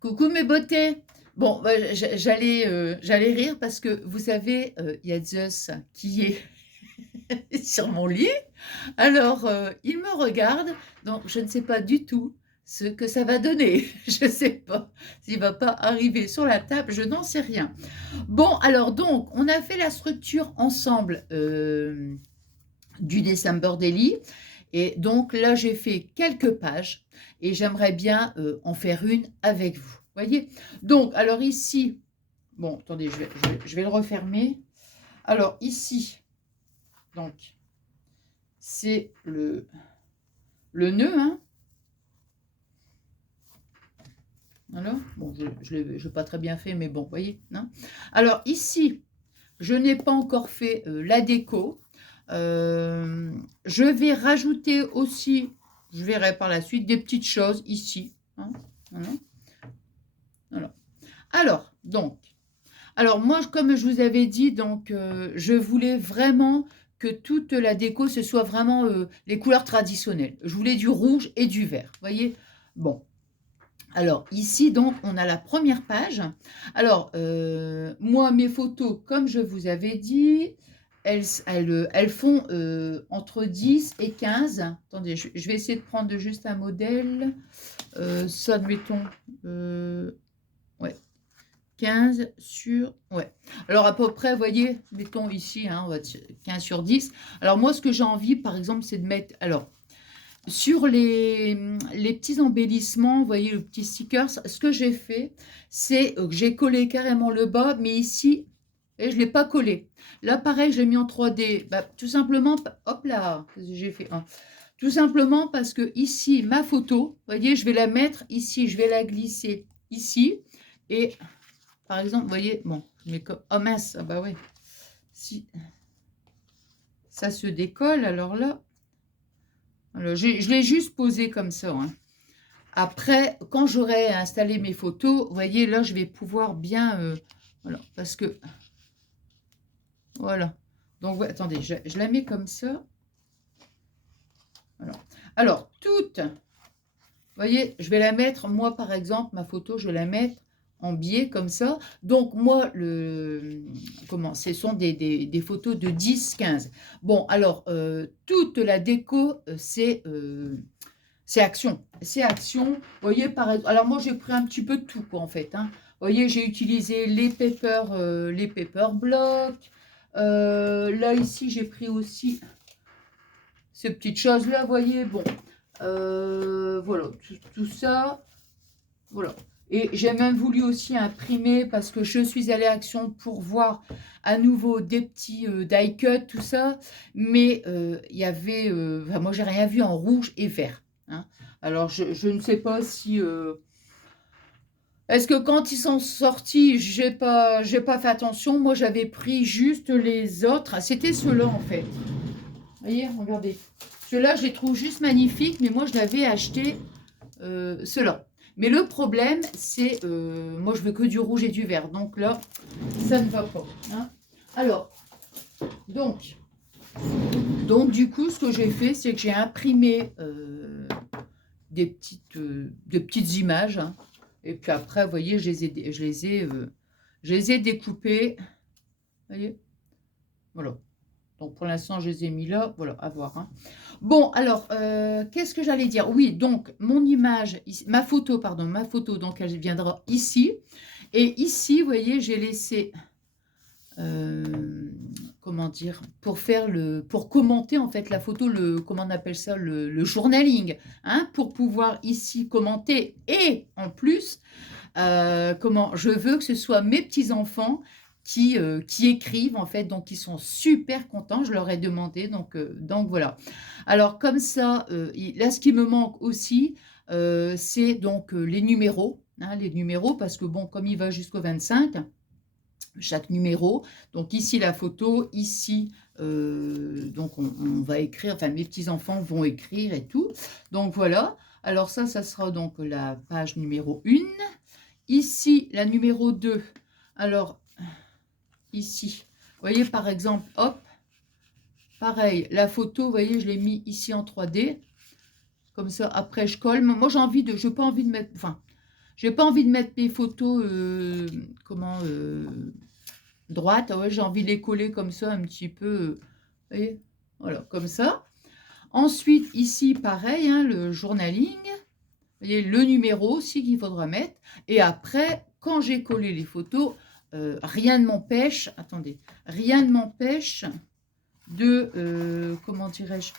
Coucou mes beautés. Bon, bah, j'allais rire parce que vous savez, il y a Zeus qui est sur mon lit. Alors, il me regarde, donc je ne sais pas du tout ce que ça va donner. Je ne sais pas s'il va pas arriver sur la table, je n'en sais rien. Bon, alors donc, on a fait la structure ensemble, du December Daily et donc là, j'ai fait quelques pages et j'aimerais bien, en faire une avec vous. Voyez? Donc alors ici, bon attendez, je vais le refermer. Alors ici, donc c'est le nœud, hein. Voilà. Bon, je l'ai pas très bien fait, mais bon, voyez, hein. Alors ici, je n'ai pas encore fait, la déco. Je vais rajouter aussi, je verrai par la suite, des petites choses ici, hein, voilà, voilà. Alors, donc, alors moi, comme je vous avais dit, donc, je voulais vraiment que toute la déco, ce soit vraiment, les couleurs traditionnelles. Je voulais du rouge et du vert, voyez? Bon, alors ici, donc, on a la première page. Alors, moi, mes photos, comme je vous avais dit, elles font, entre 10 et 15. Attendez, je vais essayer de prendre juste un modèle. Ça, admettons, ouais, 15 sur... Ouais. Alors, à peu près, vous voyez, mettons ici, hein, on va dire 15 sur 10. Alors, moi, ce que j'ai envie, par exemple, c'est de mettre... Alors, sur les petits embellissements, vous voyez, le petit sticker, ce que j'ai fait, c'est que j'ai collé carrément le bas, mais ici, et je ne l'ai pas collé. Là, pareil, je l'ai mis en 3D. Bah, tout simplement, hop là, qu'est-ce que j'ai fait? Tout simplement parce que ici, ma photo, vous voyez, je vais la mettre ici, je vais la glisser ici. Et par exemple, vous voyez, bon, je mets comme... Oh mince, ah bah ouais. Si ça se décolle, alors là, alors, je l'ai juste posé comme ça, hein. Après, quand j'aurai installé mes photos, vous voyez, là, je vais pouvoir bien... voilà, parce que... Voilà. Donc, ouais, attendez, je la mets comme ça. Voilà. Alors, toute... Vous voyez, je vais la mettre, moi, par exemple, ma photo, je vais la mettre en biais, comme ça. Donc, moi, comment, ce sont des photos de 10, 15. Bon, alors, toute la déco, c'est action. C'est action. Vous voyez, par exemple, alors moi, j'ai pris un petit peu de tout, quoi, en fait, hein. Vous voyez, j'ai utilisé les paper blocks. Là, ici, j'ai pris aussi ces petites choses-là, vous voyez. Bon, voilà, tout ça. Voilà. Et j'ai même voulu aussi imprimer parce que je suis allée à Action pour voir à nouveau des petits die cut, tout ça. Mais il y avait, enfin, moi j'ai rien vu en rouge et vert, hein. Alors je ne sais pas si, est-ce que quand ils sont sortis, j'ai pas fait attention. Moi j'avais pris juste les autres. C'était ceux-là en fait. Vous voyez, regardez. Ceux-là, je les trouve juste magnifiques, mais moi je l'avais acheté, ceux-là. Mais le problème, c'est, moi je veux que du rouge et du vert, donc là, ça ne va pas, hein. Alors, donc, du coup, ce que j'ai fait, c'est que j'ai imprimé des petites images, hein. Et puis après, vous voyez, je les ai découpées, vous voyez, voilà. Donc pour l'instant, je les ai mis là. Voilà, à voir, hein. Bon, alors, qu'est-ce que j'allais dire? Oui, donc mon image, ma photo, pardon, ma photo, donc elle viendra ici. Et ici, vous voyez, j'ai laissé, comment dire, pour commenter en fait la photo, comment on appelle ça, le journaling, hein, pour pouvoir ici commenter. Et en plus, comment je veux que ce soit mes petits-enfants qui écrivent en fait, donc ils sont super contents, je leur ai demandé, donc voilà. Alors comme ça, là ce qui me manque aussi, c'est donc les numéros, hein, les numéros, parce que bon, comme il va jusqu'au 25, chaque numéro, donc ici la photo, ici, donc on va écrire, enfin mes petits-enfants vont écrire et tout, donc voilà. Alors ça sera donc la page numéro 1. Ici, la numéro 2, alors ici, vous voyez par exemple, hop, pareil, la photo, vous voyez, je l'ai mis ici en 3D, comme ça, après je colle. Moi j'ai envie de, je n'ai pas envie de mettre, enfin, j'ai pas envie de mettre mes photos, comment, droites. Ah ouais, j'ai envie de les coller comme ça un petit peu, vous voyez? Voilà, comme ça. Ensuite, ici, pareil, hein, le journaling. Vous voyez, le numéro aussi qu'il faudra mettre. Et après, quand j'ai collé les photos, rien ne m'empêche, attendez, rien ne m'empêche de, comment dirais-je,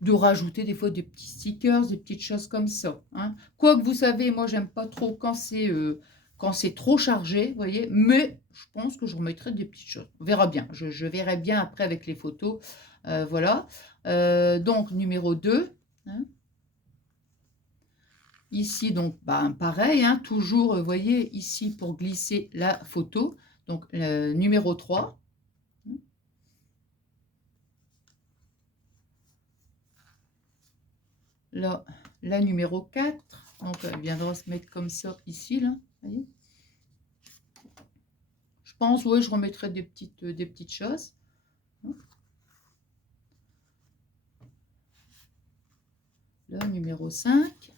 de rajouter des fois des petits stickers, des petites choses comme ça, hein. Quoique, vous savez, moi, j'aime pas trop quand c'est trop chargé, vous voyez, mais je pense que je remettrai des petites choses. On verra bien. Je verrai bien après avec les photos. Voilà. Donc, numéro 2. Hein. Ici, donc, ben, pareil, hein, toujours, vous voyez, ici, pour glisser la photo. Donc, numéro 3. Là, la numéro 4. Donc, elle viendra se mettre comme ça, ici, là. Voyez, je pense, oui, je remettrai des petites choses. Là, numéro 5.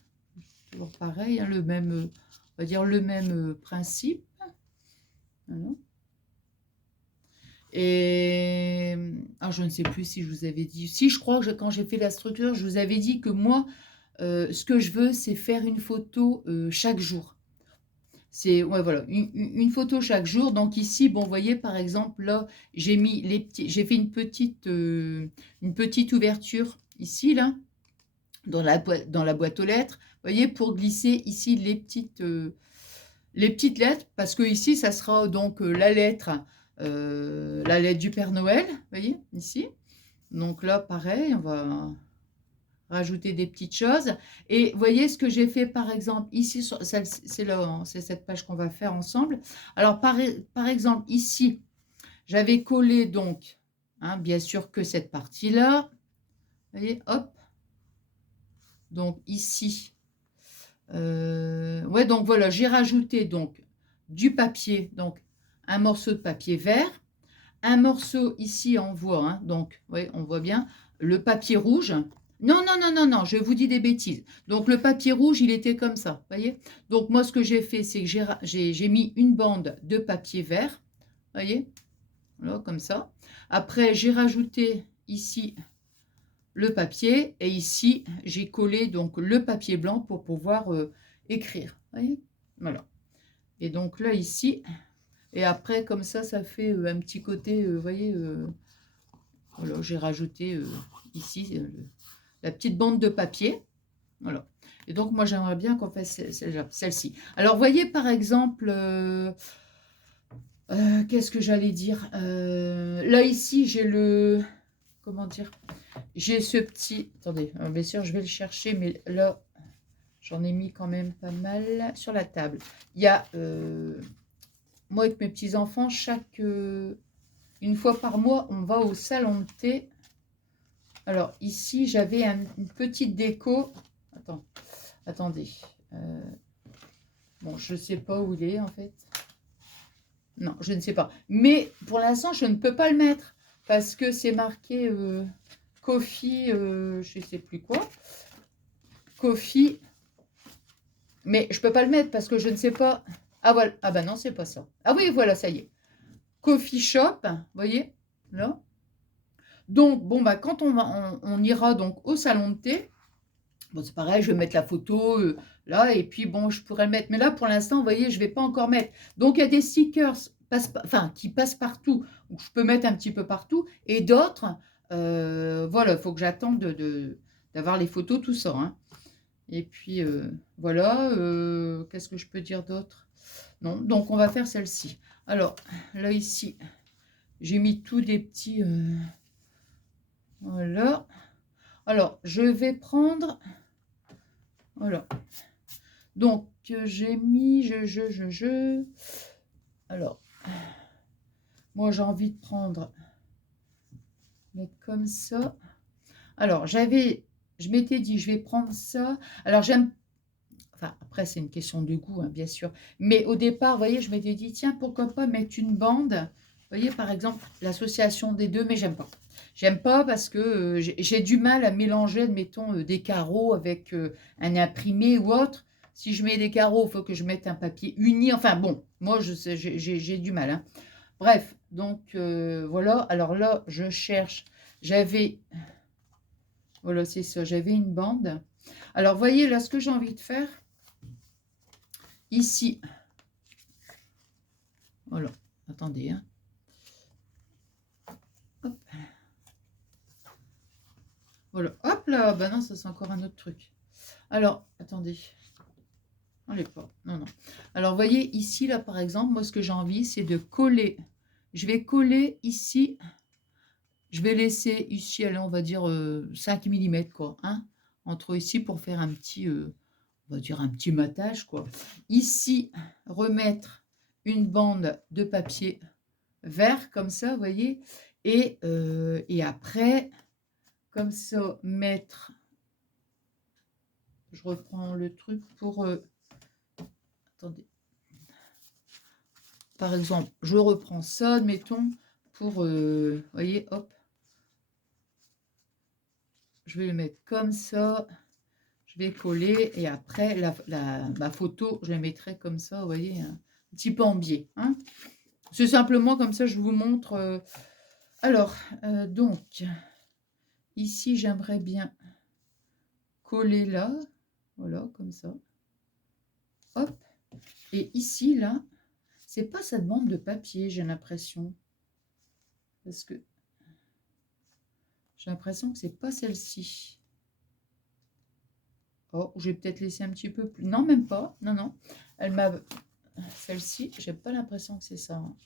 Toujours pareil, hein, le même, on va dire le même principe. Voilà. Et je ne sais plus si je vous avais dit. Si, je crois que quand j'ai fait la structure, je vous avais dit que moi, ce que je veux, c'est faire une photo chaque jour. C'est, ouais, voilà, une photo chaque jour. Donc ici, bon, vous voyez, par exemple, là, j'ai mis j'ai fait une petite ouverture ici, là, dans la boîte aux lettres. Vous voyez, pour glisser ici les petites lettres, parce que ici, ça sera donc la lettre du Père Noël, vous voyez, ici. Donc là, pareil, on va rajouter des petites choses. Et vous voyez ce que j'ai fait, par exemple, ici, c'est cette page qu'on va faire ensemble. Alors, par exemple, ici, j'avais collé donc, hein, bien sûr que cette partie-là. Vous voyez, hop. Donc, ici. Ouais, donc voilà, j'ai rajouté donc du papier, donc un morceau de papier vert, un morceau ici on voit, hein, donc oui, on voit bien le papier rouge. Non, non, non, non, non, je vous dis des bêtises. Donc le papier rouge, il était comme ça, voyez. Donc moi, ce que j'ai fait, c'est que j'ai mis une bande de papier vert, voyez, là, comme ça. Après, j'ai rajouté ici le papier et ici j'ai collé donc le papier blanc pour pouvoir écrire, voyez, voilà. Et donc là ici, et après comme ça fait un petit côté, vous voyez, voilà, j'ai rajouté ici la petite bande de papier, voilà. Et donc moi j'aimerais bien qu'on fasse celle-ci. Alors voyez par exemple, qu'est-ce que j'allais dire, là ici j'ai le, comment dire, j'ai ce petit... Attendez, bien sûr, je vais le chercher, mais là, j'en ai mis quand même pas mal sur la table. Il y a, moi avec mes petits-enfants, une fois par mois, on va au salon de thé. Alors, ici, j'avais une petite déco. Attendez. Bon, je ne sais pas où il est, en fait. Non, je ne sais pas. Mais, pour l'instant, je ne peux pas le mettre. Parce que c'est marqué... Coffee, je ne sais plus quoi. Coffee. Mais je ne peux pas le mettre parce que je ne sais pas. Ah voilà. Ah bah non, c'est pas ça. Ah oui, voilà, ça y est. Coffee shop, vous voyez, là. Donc, bon, bah, quand on ira donc au salon de thé, bon, c'est pareil, je vais mettre la photo là, et puis bon, je pourrais le mettre. Mais là, pour l'instant, vous voyez, je ne vais pas encore mettre. Donc, il y a des stickers qui passent partout, où je peux mettre un petit peu partout, et d'autres, voilà, il faut que j'attende d'avoir les photos, tout ça, hein. Et puis, voilà, qu'est-ce que je peux dire d'autre? Non, donc on va faire celle-ci. Alors, là, ici, j'ai mis tous des petits... voilà. Alors, je vais prendre... Voilà. Donc, j'ai mis... Alors, moi, j'ai envie de prendre... Mettre comme ça. Alors, je m'étais dit, je vais prendre ça. Alors, j'aime... Enfin, après, c'est une question de goût, hein, bien sûr. Mais au départ, vous voyez, je m'étais dit, tiens, pourquoi pas mettre une bande. Vous voyez, par exemple, l'association des deux, mais j'aime pas. J'aime pas parce que j'ai du mal à mélanger, admettons, des carreaux avec un imprimé ou autre. Si je mets des carreaux, il faut que je mette un papier uni. Enfin bon, moi, j'ai du mal. Hein. Bref, donc voilà. Alors là, je cherche. J'avais... Voilà, c'est ça. J'avais une bande. Alors, voyez, là, ce que j'ai envie de faire. Ici. Voilà. Attendez. Hein. Hop. Voilà. Hop là. Ben non, ça, c'est encore un autre truc. Alors, attendez. On l'est pas. Non, non. Alors, voyez, ici, là, par exemple, moi, ce que j'ai envie, c'est de coller. Je vais coller ici. Je vais laisser ici, allez, on va dire 5 mm, quoi. Hein, entre ici pour faire un petit, on va dire un petit matage, quoi. Ici, remettre une bande de papier vert, comme ça, vous voyez. Et après, comme ça, mettre... Je reprends le truc pour... attendez. Par exemple, je reprends ça, mettons, pour... vous voyez, hop. Je vais le mettre comme ça. Je vais coller et après, ma photo, je la mettrai comme ça, vous voyez, un petit peu en biais. Hein. C'est simplement comme ça, je vous montre. Alors, donc, ici, j'aimerais bien coller là. Voilà, comme ça. Hop. Et ici, là, c'est pas cette bande de papier, j'ai l'impression. Parce que j'ai l'impression que c'est pas celle-ci. Oh, j'ai peut-être laissé un petit peu plus. Non, même pas. Non, non. Elle m'a... Celle-ci, j'ai pas l'impression que c'est ça. Hein.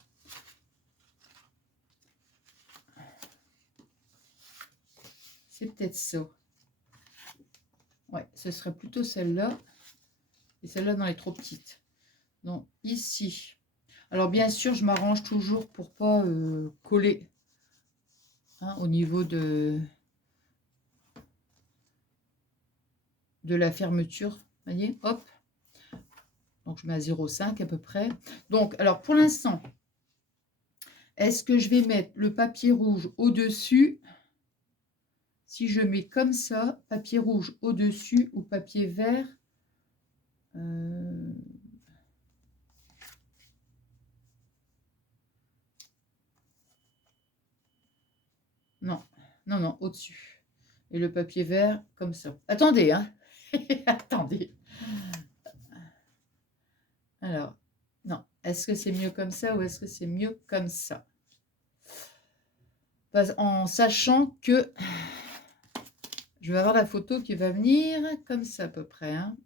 C'est peut-être ça. Ouais, ce serait plutôt celle-là. Et celle-là, non, elle est trop petite. Donc, ici. Alors, bien sûr, je m'arrange toujours pour pas coller hein, au niveau de la fermeture. Vous voyez, hop. Donc, je mets à 0,5 à peu près. Donc, alors, pour l'instant, est-ce que je vais mettre le papier rouge au-dessus? Si je mets comme ça, papier rouge au-dessus ou papier vert, non, non, non, au-dessus. Et le papier vert comme ça. Attendez, hein. Attendez. Alors, non. Est-ce que c'est mieux comme ça ou est-ce que c'est mieux comme ça? En sachant que je vais avoir la photo qui va venir comme ça à peu près. Hein.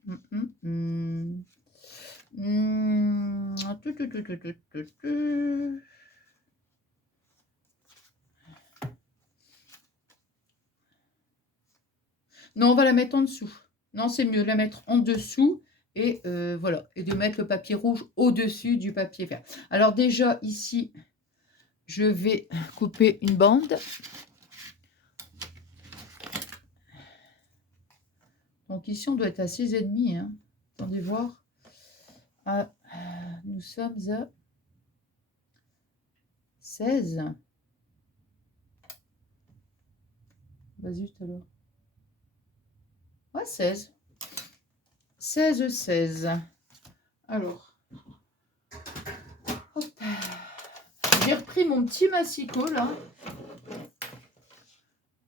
Non, on va la mettre en dessous. Non, c'est mieux de la mettre en dessous. Et voilà. Et de mettre le papier rouge au-dessus du papier vert. Alors déjà, ici, je vais couper une bande. Donc ici, on doit être à 6,5. Hein. Attendez voir. Ah, nous sommes à 16. Vas-y, tout à l'heure. Ouais, 16. 16, 16. Alors. Hop. J'ai repris mon petit massicot, là.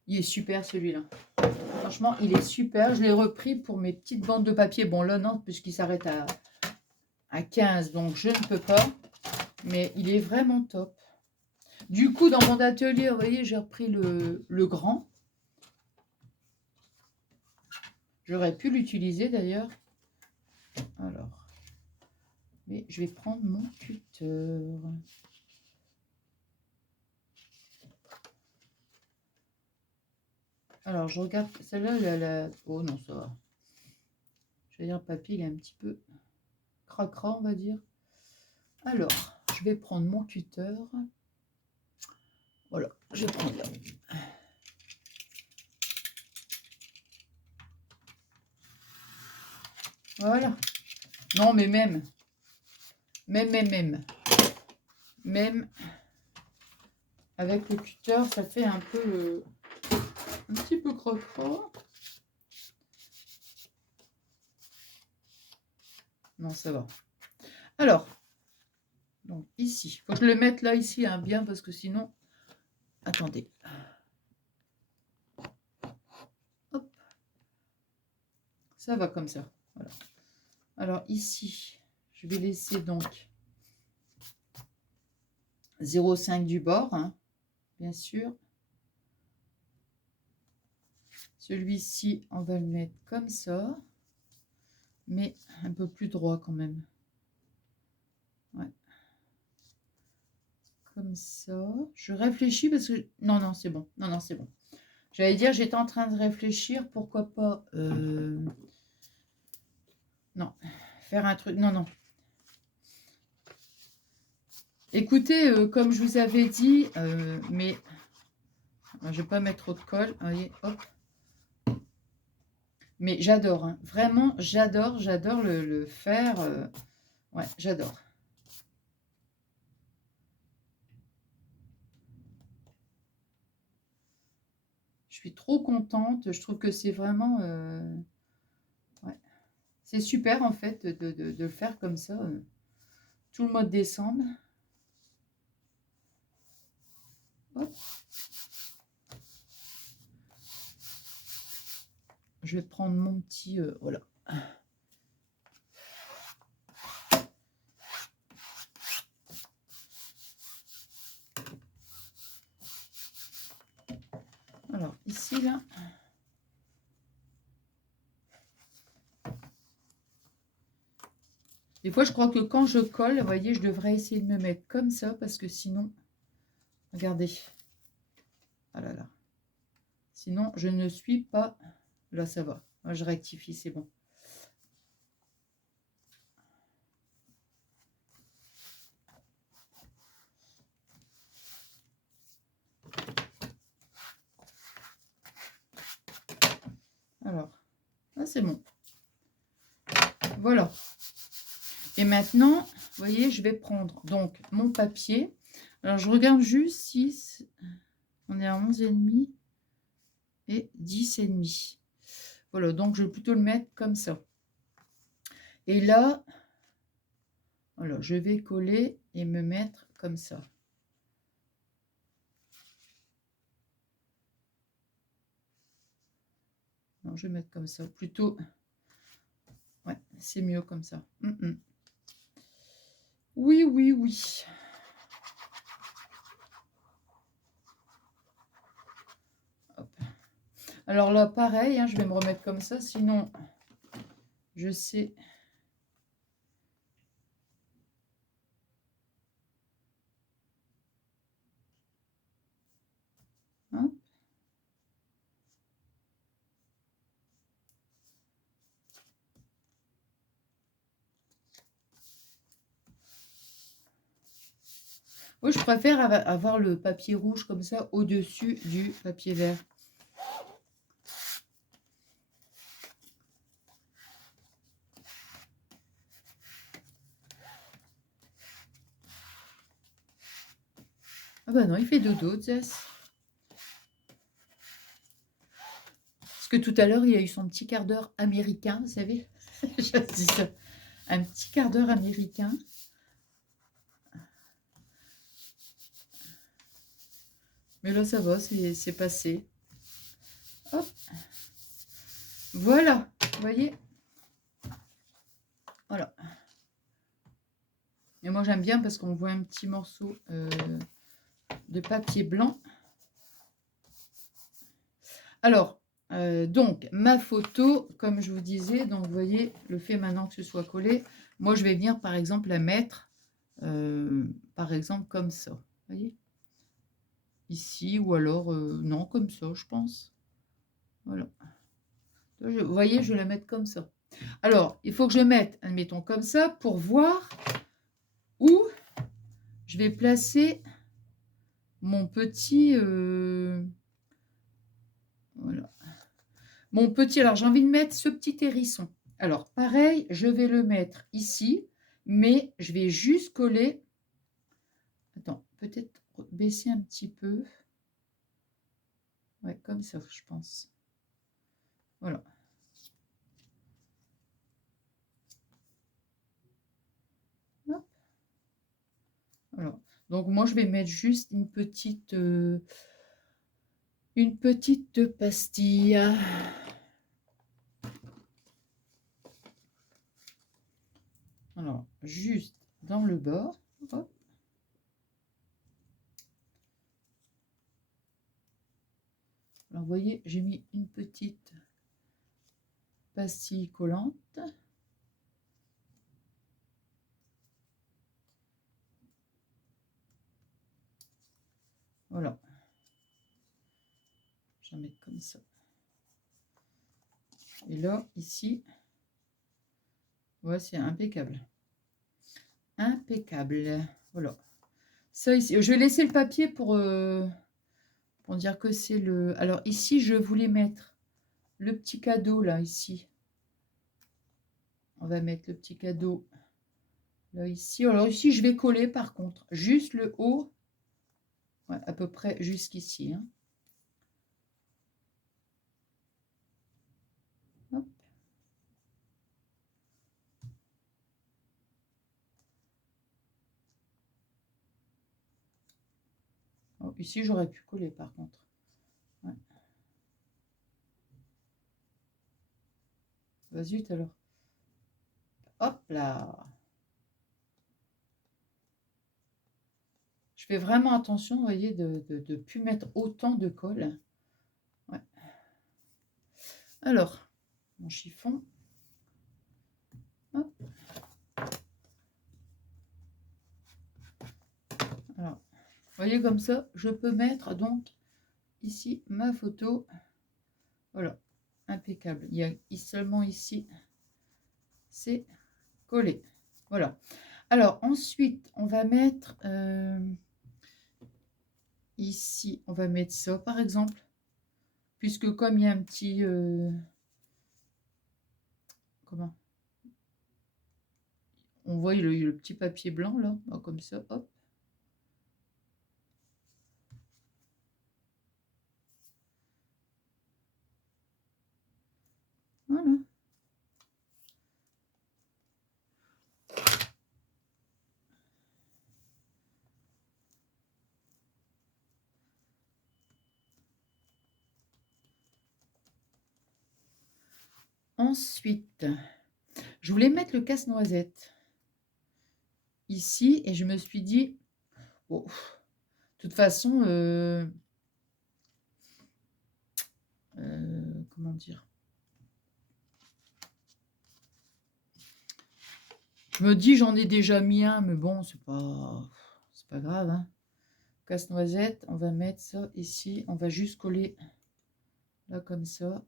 Il est super, celui-là. Franchement, il est super. Je l'ai repris pour mes petites bandes de papier. Bon, là, non, puisqu'il s'arrête à 15, donc je ne peux pas. Mais il est vraiment top. Du coup, dans mon atelier, vous voyez, j'ai repris le grand. J'aurais pu l'utiliser, d'ailleurs. Alors. Mais je vais prendre mon cutter. Alors, je regarde. Celle-là, elle a... Oh non, ça va. Je vais dire, le papier, il est un petit peu cracra, on va dire. Alors, je vais prendre mon cutter. Voilà, je vais prendre là. Voilà. Non, mais même avec le cutter, ça fait un peu, un petit peu crocra. Non, ça va. Alors, donc ici, il faut que je le mette là, ici, hein, bien, parce que sinon... Attendez. Hop. Ça va comme ça. Voilà. Alors ici, je vais laisser donc 0,5 du bord, hein, bien sûr. Celui-ci, on va le mettre comme ça, mais un peu plus droit quand même. Ouais. Comme ça. Je réfléchis parce que... Non, non, c'est bon. Non, non, c'est bon. J'allais dire, j'étais en train de réfléchir, pourquoi pas... Non, faire un truc... Non, non. Écoutez, comme je vous avais dit, mais... Je ne vais pas mettre trop de colle. Vous voyez, hop. Mais j'adore, hein. Vraiment, j'adore le faire. Ouais, j'adore. Je suis trop contente. Je trouve que c'est vraiment... ouais. C'est super, en fait, de le faire comme ça, tout le mois de décembre. Hop. Je vais prendre mon petit... voilà. Alors, ici, là... Des fois, je crois que quand je colle, vous voyez, je devrais essayer de me mettre comme ça, parce que sinon... Regardez. Ah là là. Sinon, je ne suis pas... Là, ça va. Moi, je rectifie, c'est bon. Alors, là, c'est bon. Voilà. Et maintenant, vous voyez, je vais prendre donc mon papier. Alors, je regarde juste si on est à 11,5 et 10,5. Voilà, donc je vais plutôt le mettre comme ça. Et là, voilà, je vais coller et me mettre comme ça. Non, je vais mettre comme ça. Plutôt, ouais, c'est mieux comme ça. Oui, oui, oui. Hop. Alors là, pareil, hein, je vais me remettre comme ça, sinon, je sais... Hein? Oui, je préfère avoir le papier rouge comme ça au-dessus du papier vert. Ah bah non, il fait dodo, Zess. Parce que tout à l'heure, il y a eu son petit quart d'heure américain, vous savez. Je dis ça. Un petit quart d'heure américain. Mais là, ça va, c'est passé. Hop. Voilà, vous voyez. Voilà. Et moi, j'aime bien parce qu'on voit un petit morceau de papier blanc. Alors, donc, ma photo, comme je vous disais, donc vous voyez, le fait maintenant que ce soit collé, moi, je vais venir, par exemple, la mettre, par exemple, comme ça. Vous voyez? Ici, ou alors, non, comme ça, je pense. Voilà. Vous voyez, je vais la mettre comme ça. Alors, il faut que je mette, admettons, comme ça, pour voir où je vais placer mon petit... voilà. Mon petit... Alors, j'ai envie de mettre ce petit hérisson. Alors, pareil, je vais le mettre ici, mais je vais juste coller... Attends, peut-être baisser un petit peu. Ouais, comme ça, je pense. Voilà. Donc moi, je vais mettre juste une petite pastille. Alors, juste dans le bord. Hop. Alors, vous voyez, j'ai mis une petite pastille collante. Voilà. Je vais mettre comme ça. Et là, ici, ouais, c'est impeccable. Impeccable. Voilà. Ça ici, je vais laisser le papier pour dire que c'est le... Alors ici, je voulais mettre le petit cadeau là, ici. On va mettre le petit cadeau là, ici. Alors ici, je vais coller par contre. Juste le haut. Ouais, à peu près jusqu'ici. Hein. Hop. Oh, ici, j'aurais pu coller par contre. Ouais. Bah zut alors. Hop là. Je fais vraiment attention, vous voyez, de ne plus mettre autant de colle. Ouais. Alors, mon chiffon. Hop. Alors, vous voyez comme ça, je peux mettre donc ici ma photo. Voilà, impeccable. Il y a seulement ici, c'est collé. Voilà. Alors ensuite, on va mettre ici, on va mettre ça par exemple, puisque comme il y a un petit comment on voit le petit papier blanc là, comme ça, hop. Voilà. Ensuite, je voulais mettre le casse-noisette ici et je me suis dit, bon, de toute façon, comment dire, je me dis j'en ai déjà mis un, mais bon, c'est pas grave. Hein. Casse-noisette, on va mettre ça ici, on va juste coller là comme ça.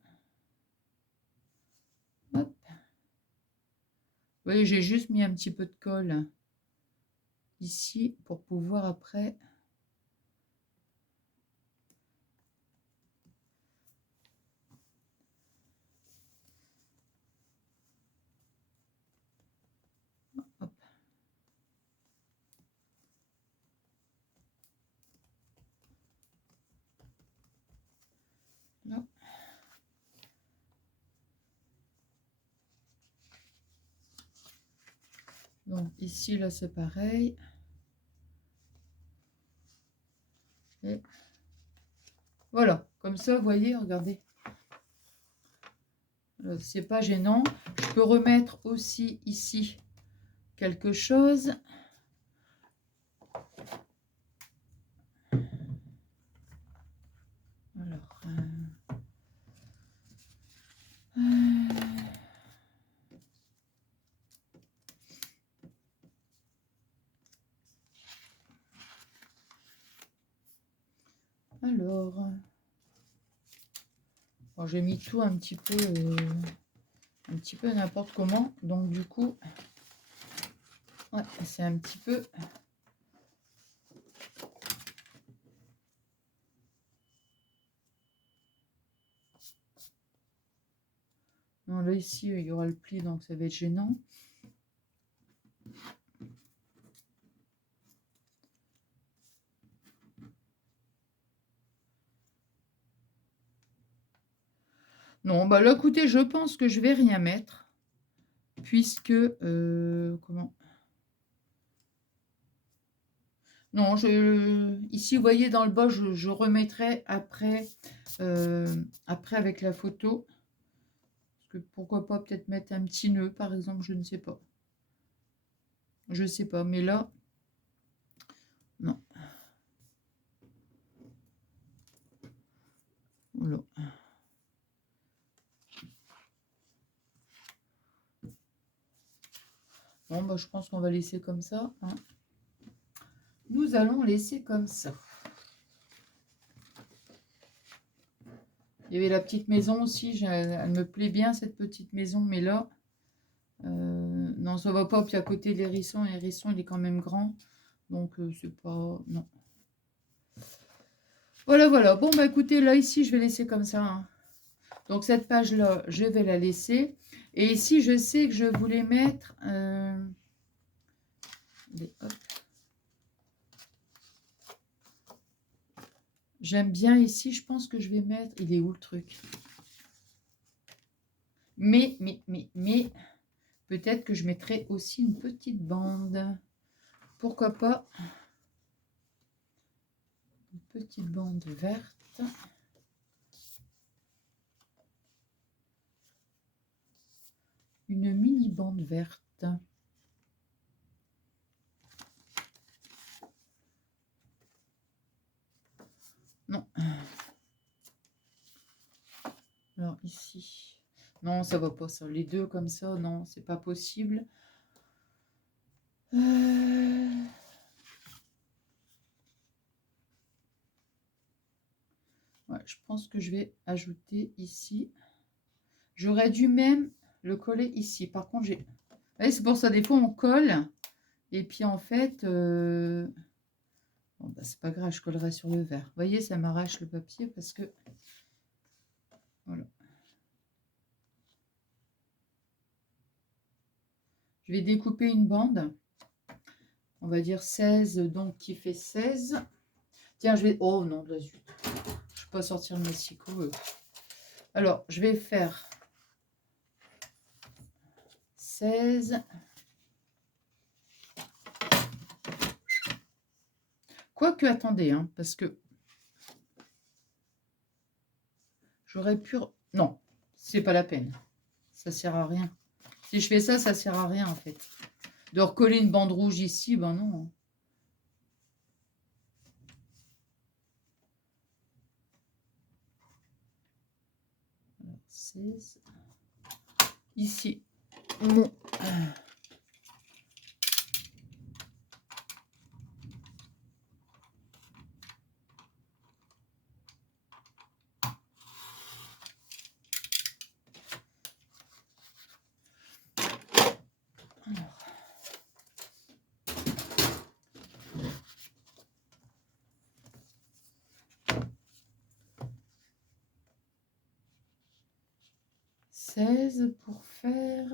Hop. Vous voyez, j'ai juste mis un petit peu de colle ici pour pouvoir après. Hop. Là. Donc ici, là, c'est pareil. Et voilà, comme ça, vous voyez, regardez. C'est pas gênant. Je peux remettre aussi ici quelque chose. Alors, bon, j'ai mis tout un petit peu n'importe comment. Donc du coup, ouais, c'est un petit peu. Non, là ici, il y aura le pli, donc ça va être gênant. Non, bah là, écoutez, je pense que je vais rien mettre. Puisque, comment? Non, ici, vous voyez, dans le bas, je remettrai après, après avec la photo. Parce que pourquoi pas peut-être mettre un petit nœud, par exemple, je ne sais pas. Je sais pas, mais là, non. Voilà. Bon, bah, je pense qu'on va laisser comme ça, hein. Nous allons laisser comme ça. Il y avait la petite maison aussi, elle me plaît bien cette petite maison, mais là, non, ça va pas. Puis à côté de l'hérisson, l'hérisson il est quand même grand, donc c'est pas, non. Voilà, voilà. Bon, bah écoutez, là ici, je vais laisser comme ça, hein. Donc cette page-là, je vais la laisser. Et ici, je sais que je voulais mettre... hop. J'aime bien ici, je pense que je vais mettre... Il est où le truc? Mais, peut-être que je mettrai aussi une petite bande. Pourquoi pas? Une petite bande verte. Une mini bande verte. Non. Alors ici. Non, ça va pas ça. Les deux comme ça, non, c'est pas possible. Ouais, je pense que je vais ajouter ici. J'aurais dû même le coller ici. Par contre, j'ai... C'est pour ça, des fois, on colle. Et puis, en fait... Bon, bah, c'est pas grave, je collerai sur le verre. Vous voyez, ça m'arrache le papier parce que... Voilà. Je vais découper une bande. On va dire 16, donc qui fait 16. Tiens, je vais... Oh non, de la zut. Je ne vais pas sortir le massicot. Alors, je vais faire 16. Quoique, attendez, hein, parce que j'aurais pu... Non, c'est pas la peine. Ça sert à rien. Si je fais ça, ça sert à rien, en fait. De recoller une bande rouge ici, ben non. Alors, 16. Ici, mon... Alors. 16 pour faire...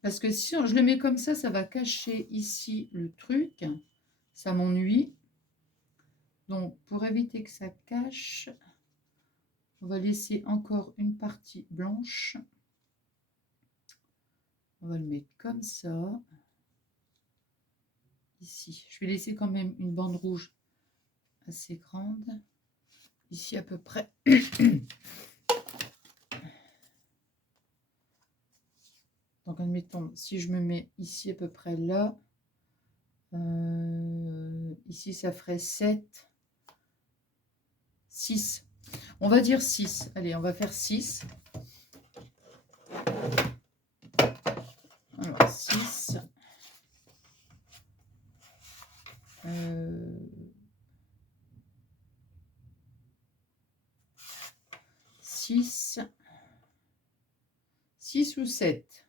Parce que si je le mets comme ça va cacher ici le truc. Ça m'ennuie. Donc, pour éviter que ça cache, on va laisser encore une partie blanche. On va le mettre comme ça. Ici. Je vais laisser quand même une bande rouge assez grande. Ici à peu près. Donc, admettons, si je me mets ici à peu près là, ici ça ferait 7, 6. On va dire 6. Allez, on va faire 6. Alors, 6. 6 ou 7.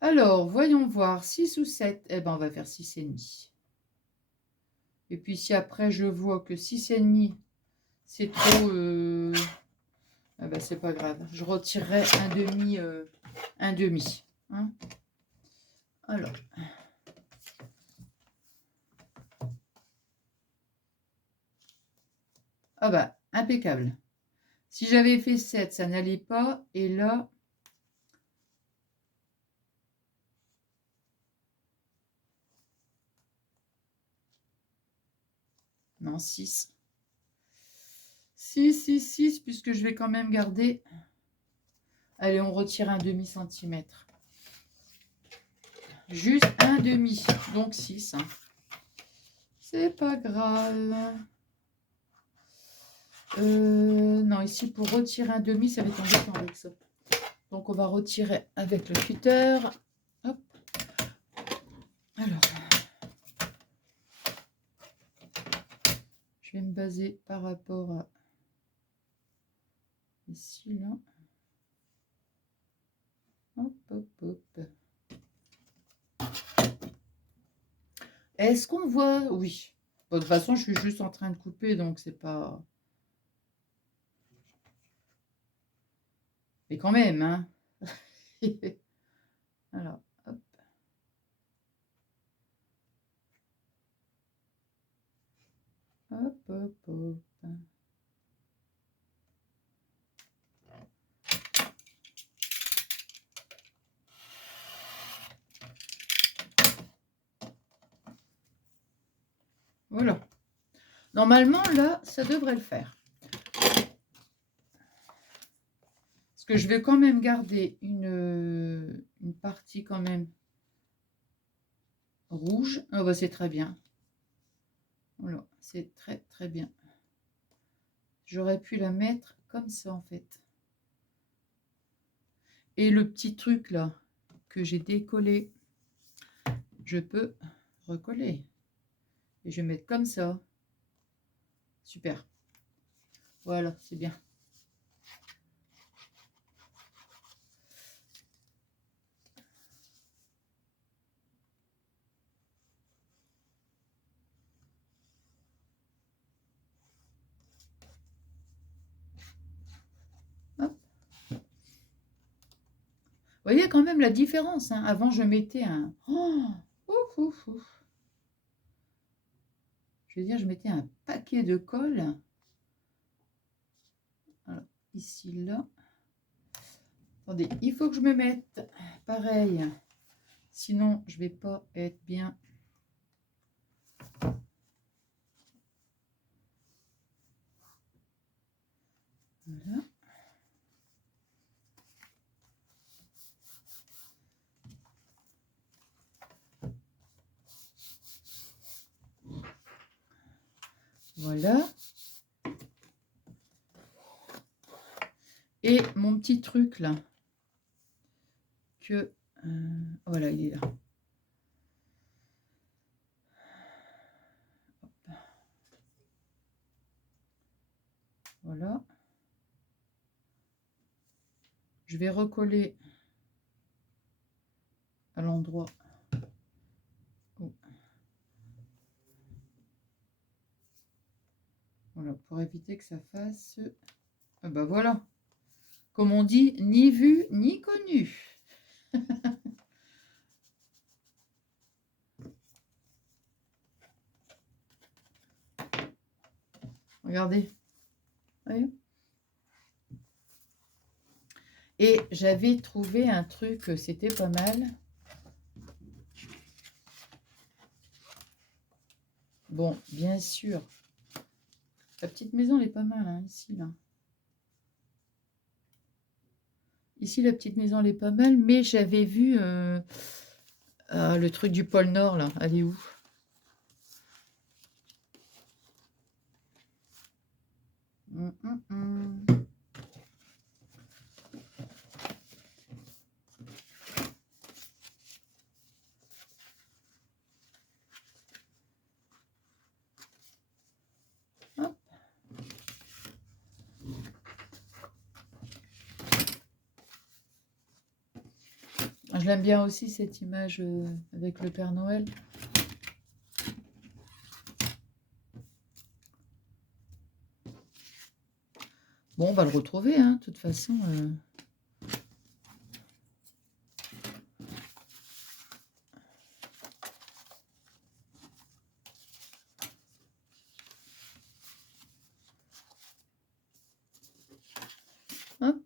Alors, voyons voir. 6 ou 7. Eh ben, on va faire 6,5. Et puis, si après, je vois que 6,5, c'est trop... ah ben, c'est pas grave. Je retirerai un demi. Un demi. Hein. Alors. Ah bah, impeccable. Si j'avais fait 7, ça n'allait pas. Et là, Non, 6. 6, 6, 6, puisque je vais quand même garder... Allez, on retire un demi-centimètre. Juste un demi, donc 6. Hein. C'est pas grave. Non, ici, pour retirer un demi, ça va être embêtant avec ça. Donc, on va retirer avec le cutter. Hop. Alors, je vais me baser par rapport à ici, là. Hop, hop, hop. Est-ce qu'on voit? Oui. Bon, de toute façon, je suis juste en train de couper, donc c'est pas... Mais quand même, hein. Alors, hop. Hop, hop, hop. Voilà. Normalement, là, ça devrait le faire. Parce que je vais quand même garder une partie quand même rouge. Ah bah c'est très bien. Voilà, c'est très très bien. J'aurais pu la mettre comme ça en fait. Et le petit truc là que j'ai décollé, je peux recoller. Et je vais mettre comme ça. Super. Voilà, c'est bien. Hop. Vous voyez quand même la différence. Hein. Avant, je mettais un... Oh, ouf, ouf, ouf. Je veux dire, je mettais un paquet de colle. Alors, ici, là. Attendez, il faut que je me mette pareil. Sinon, je vais pas être bien. Voilà. Voilà. Et mon petit truc là, que... voilà, il est là. Hop. Voilà. Je vais recoller à l'endroit où... Voilà, pour éviter que ça fasse... Ah bah voilà. Comme on dit, ni vu, ni connu. Regardez. Voyez. Et j'avais trouvé un truc, c'était pas mal. Bon, bien sûr. La petite maison, elle est pas mal, hein, ici, là. Ici, la petite maison, elle est pas mal, mais j'avais vu le truc du pôle Nord, là. Elle est où? Hop. Je l'aime bien aussi, cette image avec le Père Noël. Bon, on va le retrouver, hein, de toute façon. Hop.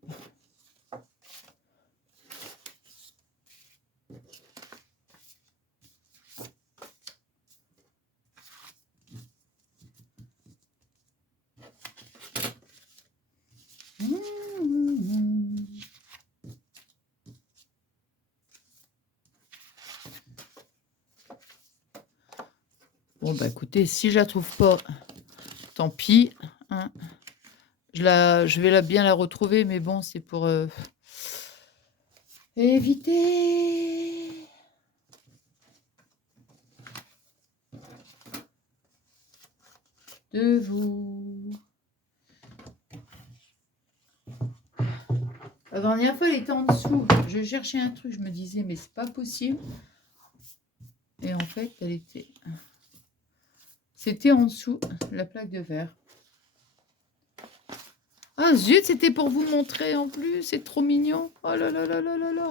Bon, bah écoutez, si je la trouve pas, tant pis, hein. Je vais bien la retrouver, mais bon, c'est pour éviter de vous. La dernière fois, elle était en dessous. Je cherchais un truc, je me disais, mais c'est pas possible. Et en fait, c'était en dessous, la plaque de verre. Ah zut, c'était pour vous montrer en plus, c'est trop mignon. Oh là là là là là là.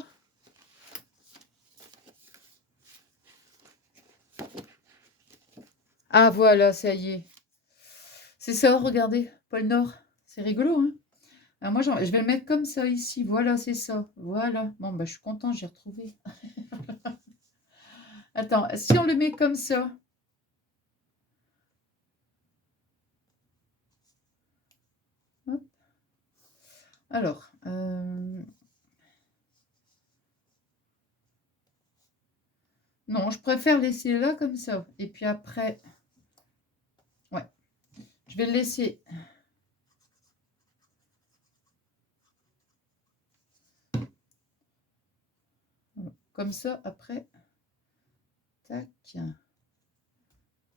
Ah voilà, ça y est. C'est ça, regardez, pôle Nord. C'est rigolo, hein. Alors moi, je vais le mettre comme ça ici. Voilà, c'est ça. Voilà. Bon, bah, je suis contente, j'ai retrouvé. Attends, si on le met comme ça. Hop. Alors, non, je préfère laisser là comme ça. Et puis après, ouais, je vais le laisser. Comme ça, après, tac.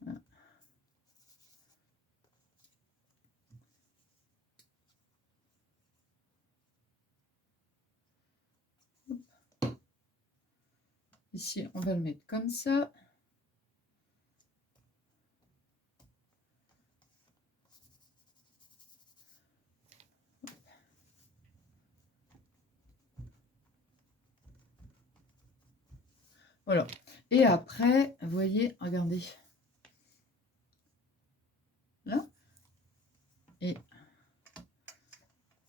Voilà. Ici, on va le mettre comme ça. Voilà. Et après, vous voyez, regardez. Là. Et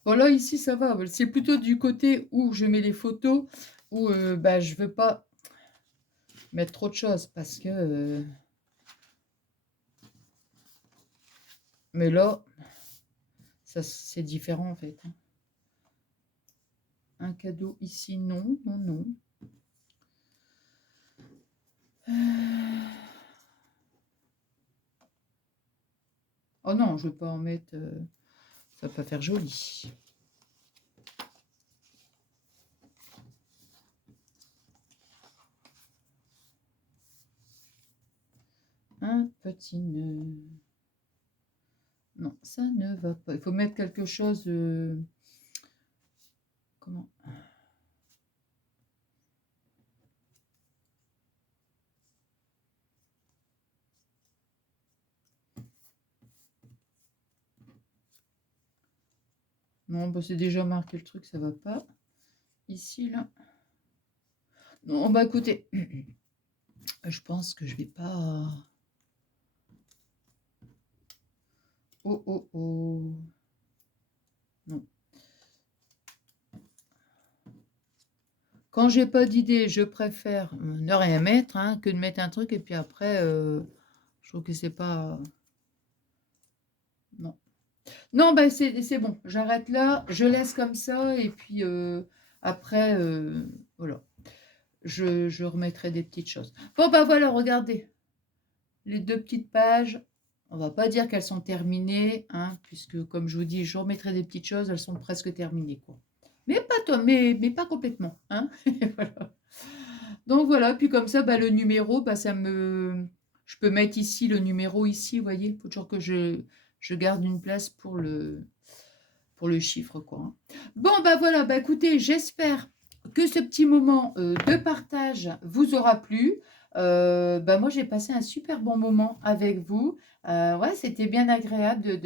voilà, ici, ça va. C'est plutôt du côté où je mets les photos, où bah, je ne veux pas mettre trop de choses parce que... mais là, ça c'est différent en fait. Un cadeau ici, non, non, non. Oh non, je ne veux pas en mettre... ça va pas faire joli. Un petit nœud. Non, ça ne va pas. Il faut mettre quelque chose... comment? Non, bah, c'est déjà marqué le truc, ça va pas. Ici, là. Non, bah écoutez, je pense que je vais pas... Oh, oh, oh. Non. Quand j'ai pas d'idée, je préfère ne rien mettre hein, que de mettre un truc et puis après, je trouve que c'est pas... Non. Non, bah c'est bon, j'arrête là, je laisse comme ça et puis après, voilà, je remettrai des petites choses. Bon, bah voilà, regardez, les deux petites pages, on va pas dire qu'elles sont terminées, hein, puisque comme je vous dis, je remettrai des petites choses, elles sont presque terminées, quoi. Mais pas toi, mais pas complètement, hein. Voilà. Donc voilà, puis comme ça, bah, le numéro, bah, je peux mettre ici le numéro ici, vous voyez, il faut toujours que je garde une place pour le chiffre, quoi, hein. Bon, bah voilà, bah écoutez, j'espère que ce petit moment de partage vous aura plu. Bah moi, j'ai passé un super bon moment avec vous. Ouais, c'était bien agréable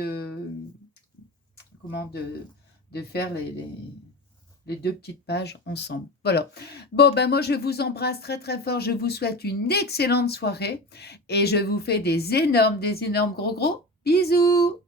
comment, de faire les deux petites pages ensemble. Voilà. Bon, ben moi, je vous embrasse très, très fort. Je vous souhaite une excellente soirée et je vous fais des énormes gros bisous.